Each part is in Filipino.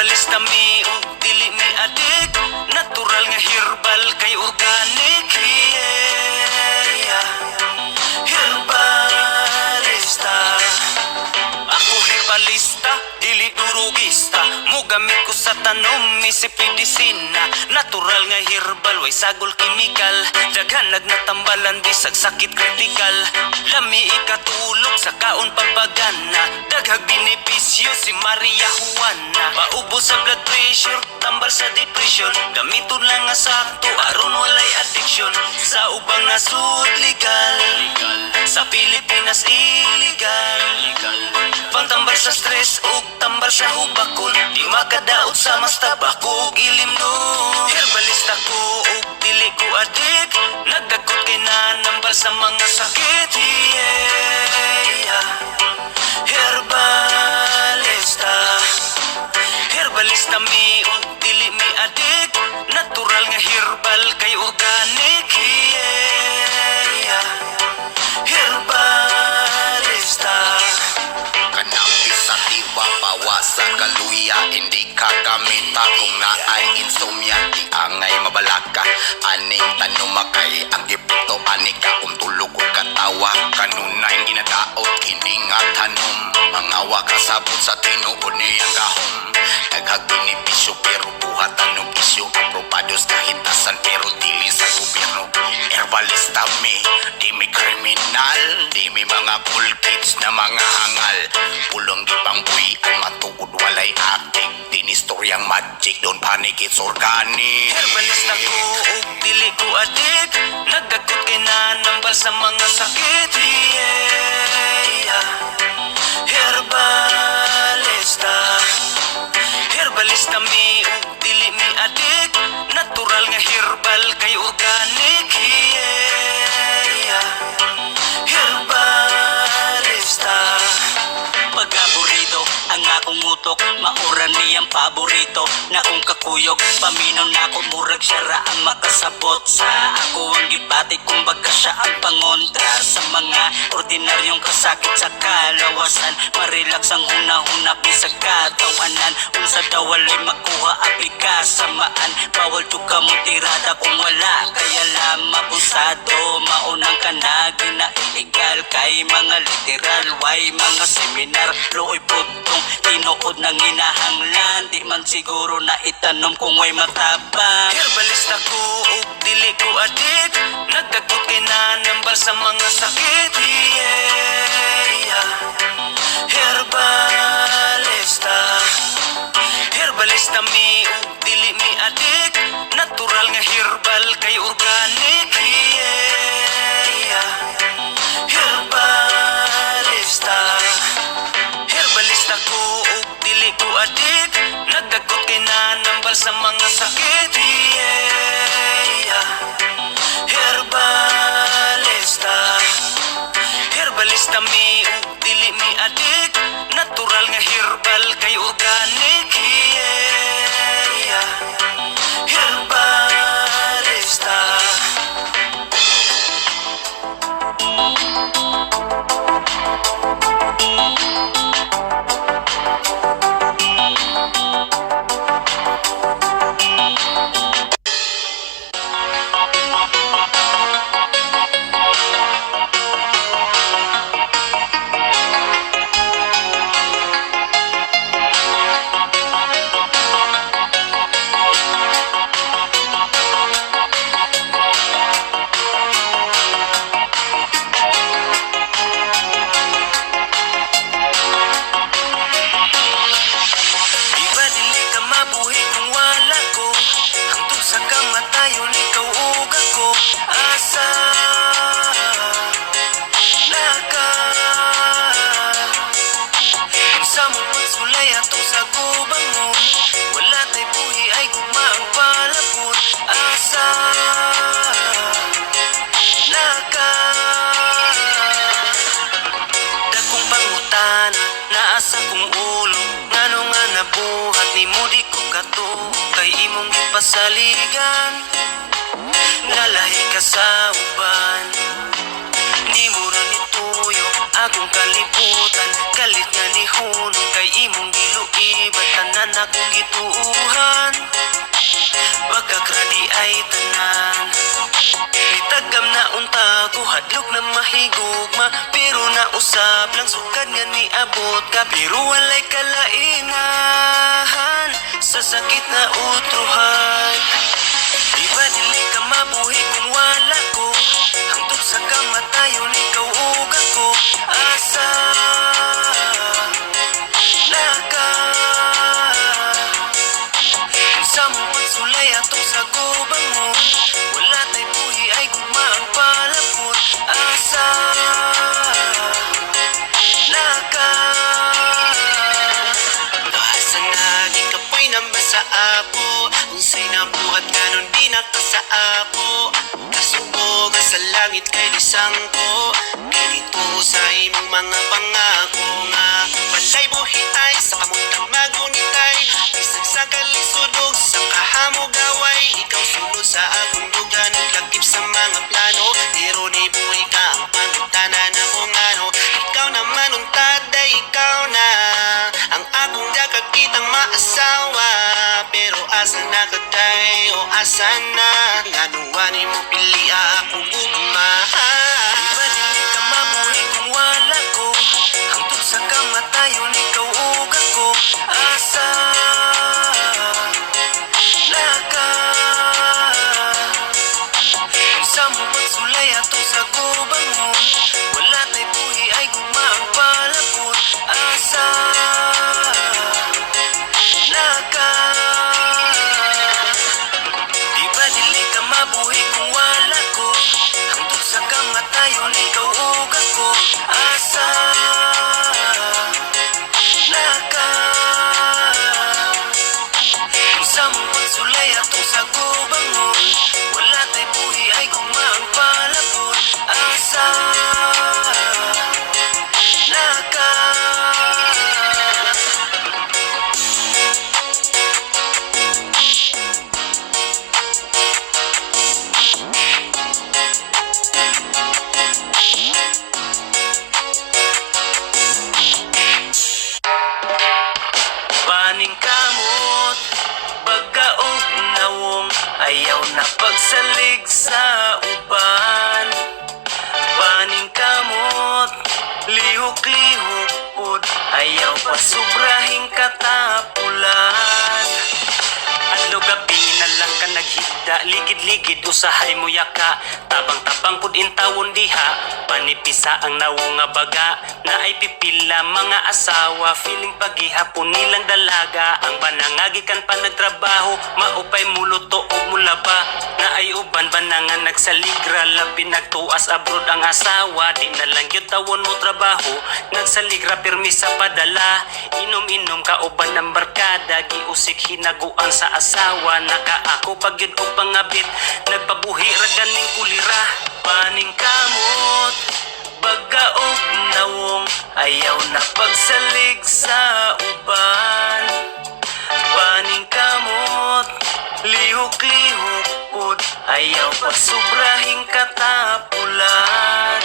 Herbalist na mi ug dili mi adik, natural nga herbal kay organic. Yeah. Herbalista. Ako herbalista, dili durugista. Mugamit ko sa tanom, isip medisina. Natural nga herbal, way sagol kimikal. Daghan nagnatambalan, bisag sakit kritikal. Lami ikatulog sa kaon pagpagana. Daghag benepisyo si Maria Juana. Paubos sa blood pressure, tambal sa depression. Gamiton lang nga sakto, aron walay addiction. Sa ubang nasud legal, sa Pilipinas illegal. Pantambal sa stress ug tambal sa hubakon. Di makadaot sa mas tabako ug ilimno. Herbalista ko ug dili ko adik, nagdagot kay nanambal sa mga sakit. Yeah. Herbalista. Herbalista mi ug dili mi adik, natural nga herbal kay organic. Yeah. Herbalista. Cannabis sa tiba, bawas sa kaluya. Hindi kagamita kung naay insomnia. Di angay mabalaka, aning tanumakay. Ang gipito anika kung tulog o katawa. Kanunay ginadaot, kining at tanom. Mangawa kasabot sa tinuod niyang gahom. Daghag benepisyo pero buhat anong isyo. Aprobados kahitasan pero dili sa gobyerno. Herbalista mi, di mi kriminal. Di mi mga cool kids na mga hangal. Pulong gipang buhian, matugod walay acting. Dinistoryang magic, don't panic, it's organic. Herbalista ko ug dili ko adik, nagdagot kay nanambal sa mga sakit. Yeah. Herbalista. Herbalista mi ug dili mi adik, natural nga herbal kay organic. Yeah. Herbalista. Pag-aburito ang akong utok, maura niyang paborito. Na kung kakuyog, paminaw na ako, murag siya ra ang makasabot sa ako ang gipati. Kumbaga siya ang pangontra sa mga ordinaryong kasakit sa kalawasan. Marelax ang huna-huna bisag katawanan. Unsa daw walay makuha aplika samaan. Bawal to ka mo tirada kung wala kaya lang mabusado. Maunang ka na gina-illegal kay mga literal. Why mga seminar, looy putong tinuod ng hinahanglan. Di man siguro na itanom kung way matabang. Herbalista ko ug dili ko adik, nagdagot kay nanambal sa mga sakit. Yeah. Herbalista. Herbalista mi ug dili mi adik, natural nga herbal kay organic. Yeah. Herbalista. Herbalista ko ug dili ko adik, nagdagot kay nanambal sa mga sakit. Yeah. Herbalista. Herbalista mi ug dili mi adik, natural nga herbal kay organic. Yeah. Herbalista. Iba dili ka mabuhi kung wala ko. Hangtod sa kamatayon ikaw ug ako. Asa naka sa mo pagsulay atong sa gubangon. Wala tay buhi ay gugmaang palabot. Asa naka dakong pangutan naasa kong ulo. Ngano nga nabuhat ni mo di ko kato. Kay imong ipasaligan, nalahi ka sa uban. Ni mo ra nituyo akong kalibutan. Kalit nga ni hunong kay imong giluiban. Tanan akong gituuhan, pagkakradi ay tanan. Nitagam na unta ko, hadlok na mahigugma. Pero nausap lang sukad nga ni abot ka. Pero walay kalainan sa sakit na utruhan. Di ba dili ka mabuhi kung wala ko? Hangtod sa kamatayon ikaw ug ako. Asa na ka? Sa mong pagsulay atong sa gubang mo, wala tay buhi ay gugma ang palabot. Asa na ka? Asa na gikapoy namba sa apo? Unsay nabuhat kanon di nakasa ako. Kasubog sa langit kay lisang ko. Kinito sa imong mga pangako nga balay buhi ay sa kamuntang magunitay. Isag sa kalisudog sa kahamog away. Ikaw sunod sa akong dugan, naglakip sa mga plano. Pero ni buhi ka ang pangutanan akong ano. Ikaw naman untada, ikaw na ang akong kakakitang maasawa. Pero asa na kaday o asa na? Nganuwanin mo pili akong ugma. Di ba dili ka mabuhi kung wala ko? Hangtod sa kamatayon ikaw ug ako. Asa na ka? Sa mong pagsulay atong sa gubang mo, wala tay buhi ay gugma ang palabot. Asa na ka? Di ba dili ka mabuhi kung wala ko? Hangtod sa kamatayon ikaw ug ako. Asa na ka? Sa mong pagsulay atong sa gubang mo, wala tay buhi ay gugma ang palabot. Asa na ka? Paning kamot, bagaog nawong, ayaw na pagsalig sa uban. Paning kamot, lihok-lihok pod, ayaw pa sobrahing katapulan. Adlaw gabi na lang ka naghigda, ligid-ligid usahay mo yaka. Tabang-tabang pud intawon diha, panipisa ang nawong nga baga. Na ay pipila mga asawa, feeling paghihapon nilang dalaga. Ang banangagikan pa nagtrabaho, maupay muluto o mulaba. Na ay uban banangan nagsaligra, labi nagtuas abroad ang asawa. Di na lang yun tawon mo trabaho, nagsaligra pirmi sa padala. Inom-inom ka uban ng barkada, giusik hinaguan sa asawa. Nakaako pagyud og pangabit, nagpabuhi ra ganing kulira. Paning kamot, bagaog nawong, ayaw na pagsalig sa uban. Paning kamot, lihok-lihok pod, ayaw pa sobrahing katapulan.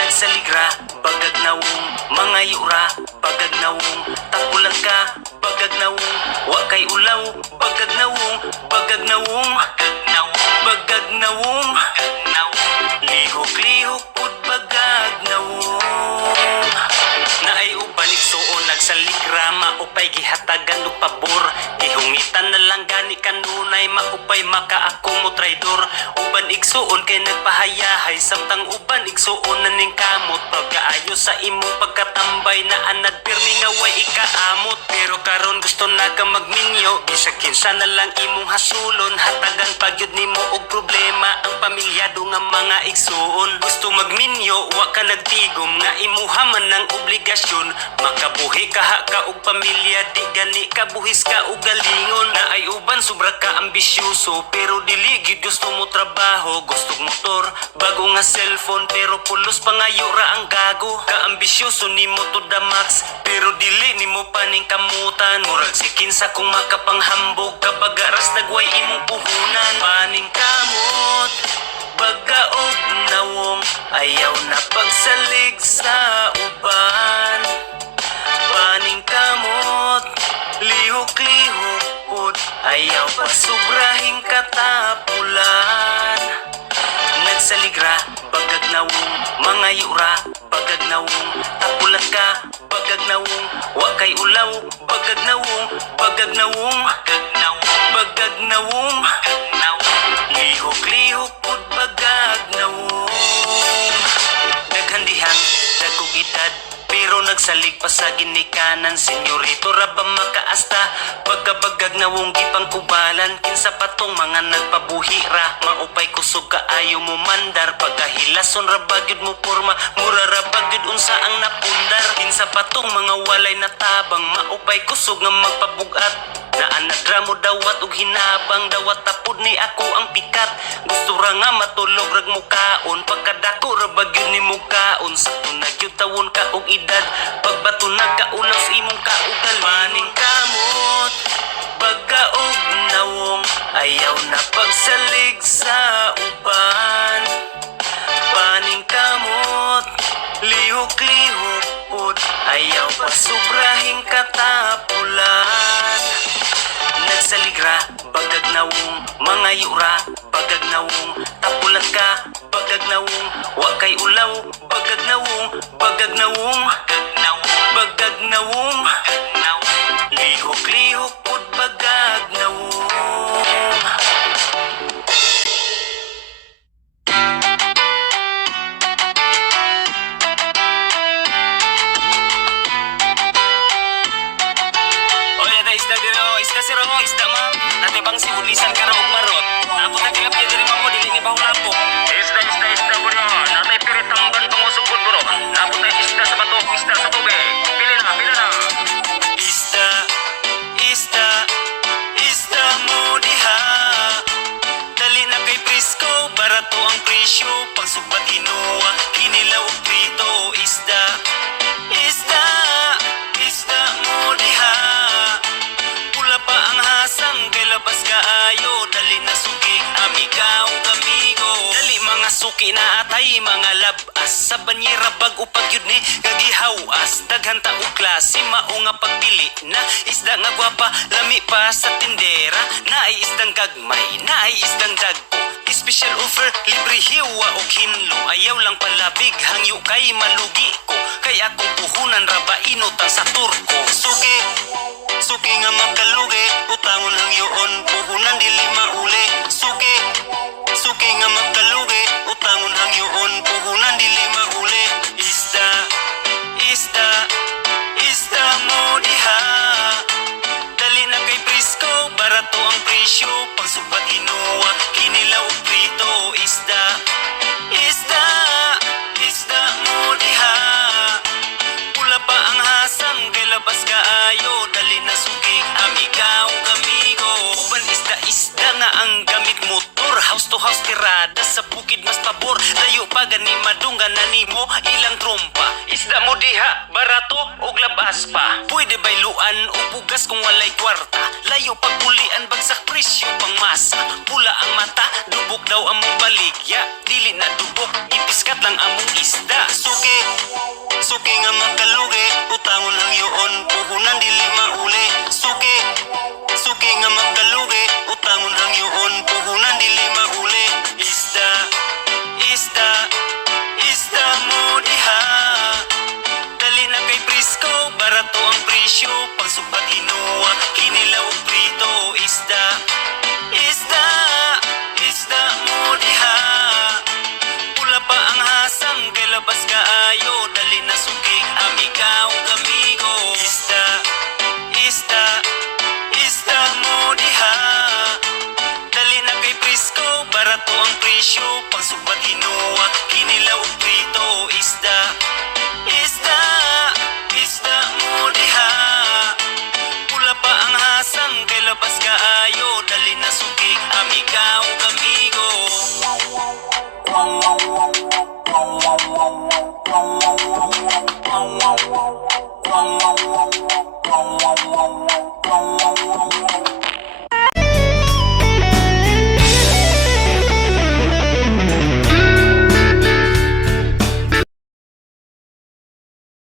Nagsaligra, bagag nawong, mga yura, bagag nawong, tapulan ka, bagag nawong, wa kay ulaw, bagag nawong, bagag nawong, bagag nawong, lihok-lihok pod bagag nawong. Na ay uban igsuon nagsaligra, maupay gihatagan og pabor. Gihungitan na lang gani kanunay, maupay makaako mo traidor. Uban igsuon kay nagpahayahay, samtang uban igsuon na ning kamot. Pagkaayo sa imong pagkatambay, na anad pirmi nga way ikaamot. Pero karon gusto na ka magminyo, bisag kinsa na lang imong hasulon. Hatagan pagyud nimo og problema ang pamilyado nga mga igsuon. Gusto magminyo, wa ka nagtigom, nga imuha man ng obligasyon. Makabuhi kaha ka og pamilya, di gani kabuhis ka og galingon. Na ay uban sobra ka ambisyoso, pero dili gyud gusto mo trabaho. Gusto motor, bago nga cellphone, pero pulos pangayo ra ang gago. Kaambisyoso nimo to the max, pero dili nimo paning kamutan. Murag si kinsa kung makapanghambog, kapag aras nagway imong puhunan. Paning kamot, Bagaog nawong ayaw na pagsalig sa uban. Paning kamot, lihok-lihok pud, ayaw pasubrahing katapulan. Nagsaligra, bagag nawong, mga yura, bagag nawong, tapulan ka, bagag nawong, wakay ulaw, bagag nawong, bagag nawong, bagag nawong, bagag nawong, bagag nawong, lihok-lihok pud bagag nawong. Naghandihang, dagkog edad, pero nagsalig pa sa ginikanan. Senyorito ra ba makaasta, pagkabagag nawong gipang kubalan. Kinsa patong mga nagpabuhi ra, maupay kusog kaayo mo mandar. Pagkahilason ra bagyod mo porma, mura ra bagyod unsa ang napundar. Kinsa patong mga walay natabang, maupay kusog nga magpabugat. Naanadra mo dawat ug hinabang, dawat tapod ni ako ang pikat. Gusto ra nga matulog rag mo kaon, pagkadako ra bagyod ni mo kaon. Sakto na gyud tawon ka og edad, pagbato nagkaulaw sa imong kaugal. Maning kamot, bagaog nawong, ayaw na pagsalig sa uban. Paning kamot, lihok-lihok pud, ayaw pasubrahing katapulan. Nagsaligra, bagag nawong, mga yura, bagag nawong, tapulan ka, bagag nawong, wakay ulaw, bagag nawong, bagag nawong, bagag nawong, bagag nawong, bagag nawong, lihok-lihok pud bagag nawong. Isda si Rongo, isda ma'am. Dati bang si Bulisan ka raog marot. Naabot na tilapia diri ma'am mo, dili ni bahulapok. Isda bro. Natay piritamban pangusugod bro. Naabot na isda sa bato, isda sa tubig. Pili na. Isda mo diha. Dali na kay Prisco, barato ang presyo. Pagsugbat inuwa, kinilaw og prito. Isda mo diha. Pula pa ang hasang, kay labas kaayo. Dali na suki, amigaw kamigo. Dali mga suki na atay, mga labas. Sa banyera bag upag yun ni gagihawas. Daghan ta og klase, mao nga pagpili na. Isda nga gwapa, lami pa sa tindera. Naay isdang gagmay, naay isdang dagko. Special offer, libre hiwa o hinlo. Ayaw lang palabig, hangyo kay malugi ko. Kay akong puhunan raba inutan sa turko. Suki nga magkalugi, utangon hangyoon, puhunan dili mauli. Suki nga magkalugi, utangon hangyoon, puhunan dili mauli. Isda mo diha. Dali na kay Prisco, barato ang presyo. Pagsubat inuwa, kinilaw og prito. Isda mo diha. Pula pa ang hasang, kay labas kaayo. Dali na suki, amigaw kamigo. Uban isda nga ang gamit motor. House to house tirada, sa bukid mas pabor. Layo pa gani madunggan na nimo ilang trompa. Isda mo diha, barato og labas pa. Pwede bayluan o bugas kung walay kwarta. Layo pagbulian, bagsak presyo pang masa. Pula ang mata, dubok daw among baligya. Dili na dubok, ipiskat lang among isda. Suki nga magkalugi, utangon lang yoon, puhunan dili mauli. Suki nga magkalugi, utangon lang yoon, puhunan dili mauli. Isda mo diha. Dali na kay Prisco, barato ang presyo. Pagsubat inuwa, kinilaw og prito. Isda mo diha. Pula pa ang hasang, kay labas kaayo. Dali na suki, amigaw kamigo. Isda mo diha. Dali na kay Prisco, barato ang presyo. Pagsubat inuwa, kinilaw og prito. Isda mo diha. Pula pa ang hasang, kay labas kaayo. Dali na suki, amigaw kamigo. Wow.